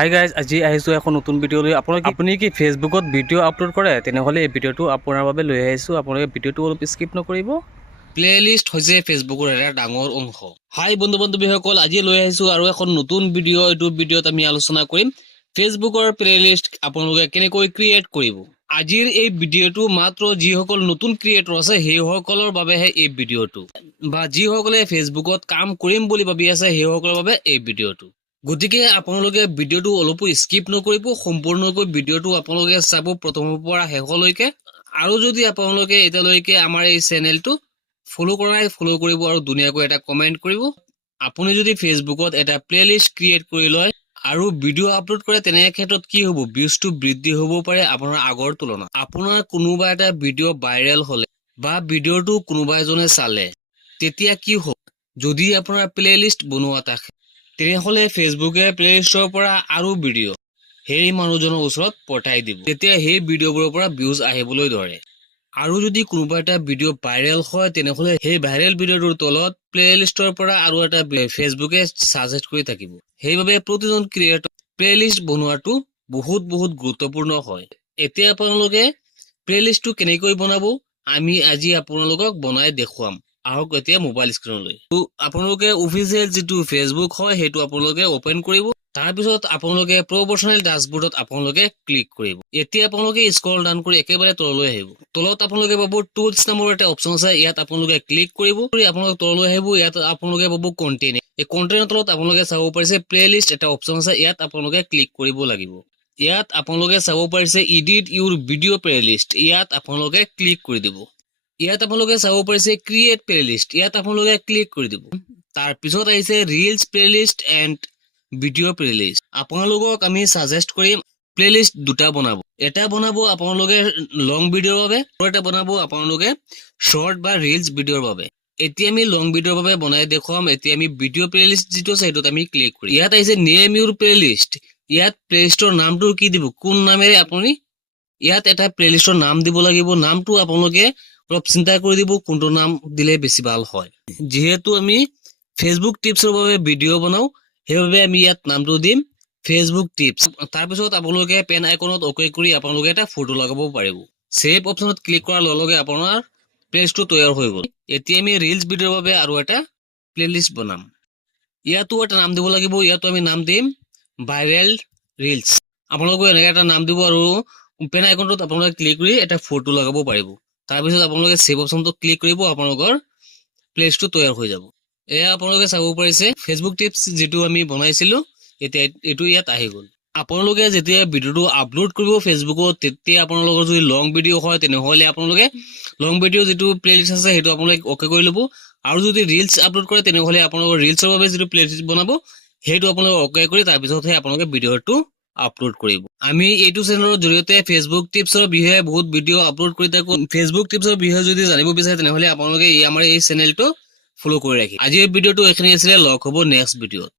Hi guys, আজি আহিছোঁ এখন নতুন ভিডিঅ' লৈ। আপুনি কি ফেচবুকত ভিডিঅ' আপলোড কৰে? তেনেহ'লে এই ভিডিঅ'টো আপোনাৰ বাবে লৈ আহিছোঁ। আপোনালোকে ভিডিঅ'টো অলপ স্কিপ নকৰিব। প্লেলিষ্ট হৈছে ফেচবুকৰ এটা ডাঙৰ অংশ। হাই বন্ধু বান্ধৱীসকল, আজি লৈ আহিছোঁ আৰু এখন নতুন ভিডিঅ'। এইটো ভিডিঅ'ত আমি আলোচনা কৰিম ফেচবুকৰ প্লেলিষ্ট আপোনালোকে কেনেকৈ ক্ৰিয়েট কৰিব। আজিৰ এই ভিডিঅ'টো মাত্ৰ যিসকল নতুন ক্ৰিয়েটৰ আছে সেইসকলৰ বাবেহে এই ভিডিঅ'টো, বা যিসকলে ফেচবুকত কাম কৰিম বুলি ভাবি আছে সেইসকলৰ বাবে এই ভিডিঅ'টো। গতিকে আপোনালোকে ভিডিঅ'টো অলপো স্কিপ নকৰিব, সম্পূৰ্ণকৈ ভিডিঅ'টো আপোনালোকে চাব প্ৰথমৰ পৰা শেষলৈকে। আৰু যদি আপোনালোকে এতিয়ালৈকে আমাৰ এই চেনেলটো ফলো কৰা নাই, ফলো কৰিব আৰু ধুনীয়াকৈ এটা কমেন্ট কৰিব। আপুনি যদি ফেচবুকত এটা প্লেলিষ্ট ক্ৰিয়েট কৰি লয় আৰু ভিডিঅ' আপলোড কৰে, তেনে ক্ষেত্ৰত কি হ'ব, ভিউজটো বৃদ্ধি হ'ব পাৰে আপোনাৰ আগৰ তুলনাত। আপোনাৰ কোনোবা এটা ভিডিঅ' ভাইৰেল হ'লে বা ভিডিঅ'টো কোনোবা এজনে চালে, তেতিয়া কি হ'ব, যদি আপোনাৰ প্লেলিষ্ট বনোৱা থাকে তেনেহ'লে ফেচবুকে প্লেলিষ্টৰ পৰা আৰু ভিডিঅ' সেই মানুহজনৰ ওচৰত পঠাই দিব। তেতিয়া সেই ভিডিঅ'বোৰৰ পৰা ভিউজ আহিবলৈ ধৰে। আৰু যদি কোনোবা এটা ভিডিঅ' ভাইৰেল হয়, তেনেহ'লে সেই ভাইৰেল ভিডিঅ'টোৰ তলত প্লেলিষ্টৰ পৰা আৰু এটা ফেচবুকে ছাজেষ্ট কৰি থাকিব। সেইবাবে প্ৰতিজন ক্ৰিয়েটৰ প্লেলিষ্ট বনোৱাটো বহুত গুৰুত্বপূৰ্ণ হয়। এতিয়া আপোনালোকে প্লেলিষ্টটো কেনেকৈ বনাব, আমি আজি আপোনালোকক বনাই দেখুৱাম। আহক এতিয়া মোবাইল স্ক্ৰীনলৈ। আপোনালোকে অফিচিয়েল যিটো ফেচবুক হয় সেইটো আপোনালোকে অপেন কৰিব। তাৰপিছত আপোনালোকে প্ৰফেশ্যনেল ডেশবৰ্ডত আপোনালোকে ক্লিক কৰিব। এতিয়া আপোনালোকে স্ক্ৰল ডাউন কৰি একেবাৰে তললৈ আহিব। তলত আপোনালোকে পাব টুলছ নামৰ এটা অপশ্যন আছে, ইয়াত আপোনালোকে ক্লিক কৰিব। আপোনালোকে তললৈ আহিব, ইয়াত আপোনালোকে পাব কণ্টেইন। এই কণ্টেইনৰ তলত আপোনালোকে চাব পাৰিছে প্লেলিষ্ট এটা অপশ্যন আছে, ইয়াত আপোনালোকে ক্লিক কৰিব লাগিব। ইয়াত আপোনালোকে চাব পাৰিছে এডিট ইউৰ ভিডিঅ' প্লেলিষ্ট, ইয়াত আপোনালোকে ক্লিক কৰি দিব। ইয়াত আপোনালোকে চাব পাৰিছে ক্ৰিয়েট প্লেলিষ্ট, ইয়াত আপোনালোকে ক্লিক কৰি দিব। তাৰ পিছত আহিছে reels playlist and video' playlist. আপোনালোকক আমি ছাজেষ্ট কৰিম প্লেলিষ্ট দুটা বনাব। এটা বনাব আপোনালোকে লং ভিডিঅ'ৰ বাবে, আৰু এটা বনাব আপোনালোকে শৰ্ট বা ৰিলছ ভিডিঅ'ৰ বাবে। এতিয়া আমি লং ভিডিঅ'ৰ বাবে বনাই দেখুৱাম। এতিয়া আমি ভিডিঅ' প্লেলিষ্ট যিটো আছে সেইটোত আমি ক্লিক কৰিম। ইয়াত আহিছে নেম ইউৰ প্লেলিষ্ট, ইয়াত প্লেলিষ্টৰ নামটো কি দিব, কোন নামেৰে আপুনি ইয়াত এটা প্লেলিষ্টৰ নাম দিব লাগিব। নামটো আপোনালোকে অলপ চিন্তা কৰি দিব কোনটো নাম দিলে বেছি ভাল হয়। যিহেতু আমি ফেচবুক টিপছৰ বাবে ভিডিঅ' বনাও, সেইবাবে আমি ইয়াত নামটো দিম ফেচবুক টিপছ। তাৰপিছত আপোনালোকে পেন আইকনত অকে কৰি আপোনালোকে এটা ফটো লগাব পাৰিব। ছেভ অপশ্যনত ক্লিক কৰাৰ লগে লগে আপোনাৰ প্লেলিষ্টটো তৈয়াৰ হৈ গ'ল। এতিয়া আমি ৰিলছ ভিডিঅ'ৰ বাবে আৰু এটা প্লেলিষ্ট বনাম। ইয়াতো এটা নাম দিব লাগিব। ইয়াতো আমি নাম দিম ভাইৰেল ৰিলছ। আপোনালোকে এনেকৈ এটা নাম দিব আৰু পেন আইকনটোত আপোনালোকে ক্লিক কৰি এটা ফটো লগাব পাৰিব। তাৰপিছত আপোনালোকে ছেভ অপশ্যনটো ক্লিক কৰিব, আপোনালোকৰ প্লেলিষ্টটো তৈয়াৰ হৈ যাব। এয়া আপোনালোকে চাব পাৰিছে ফেচবুক টিপছ যিটো আমি বনাইছিলো, এতিয়া এইটো ইয়াত আহি গ'ল। আপোনালোকে যেতিয়া ভিডিঅ'টো আপলোড কৰিব ফেচবুকত, তেতিয়া আপোনালোকৰ যদি লং ভিডিঅ' হয় তেনেহ'লে আপোনালোকে লং ভিডিঅ' যিটো প্লেলিষ্ট আছে সেইটো আপোনালোকে অকে কৰি ল'ব। আৰু যদি ৰিলছ আপলোড কৰে তেনেহ'লে আপোনালোকৰ ৰিলছৰ বাবে যিটো প্লেলিষ্ট বনাব সেইটো আপোনালোকে অকে কৰি তাৰপিছতহে আপোনালোকে ভিডিঅ'টো আপলোড কৰিব। আমি এইটো চেনেলৰ জৰিয়তে ফেচবুক টিপছৰ বিষয়ে বহুত ভিডিঅ' আপলোড কৰি থাকোঁ। ফেচবুক টিপছৰ বিষয়ে যদি জানিব বিচাৰে তেনেহ'লে আপোনালোকে আমাৰ এই চেনেলটো ফলো কৰি ৰাখি। আজিৰ ভিডিঅ'টো এইখিনি আছিলে, লগ হ'ব নেক্সট ভিডিঅ'ত।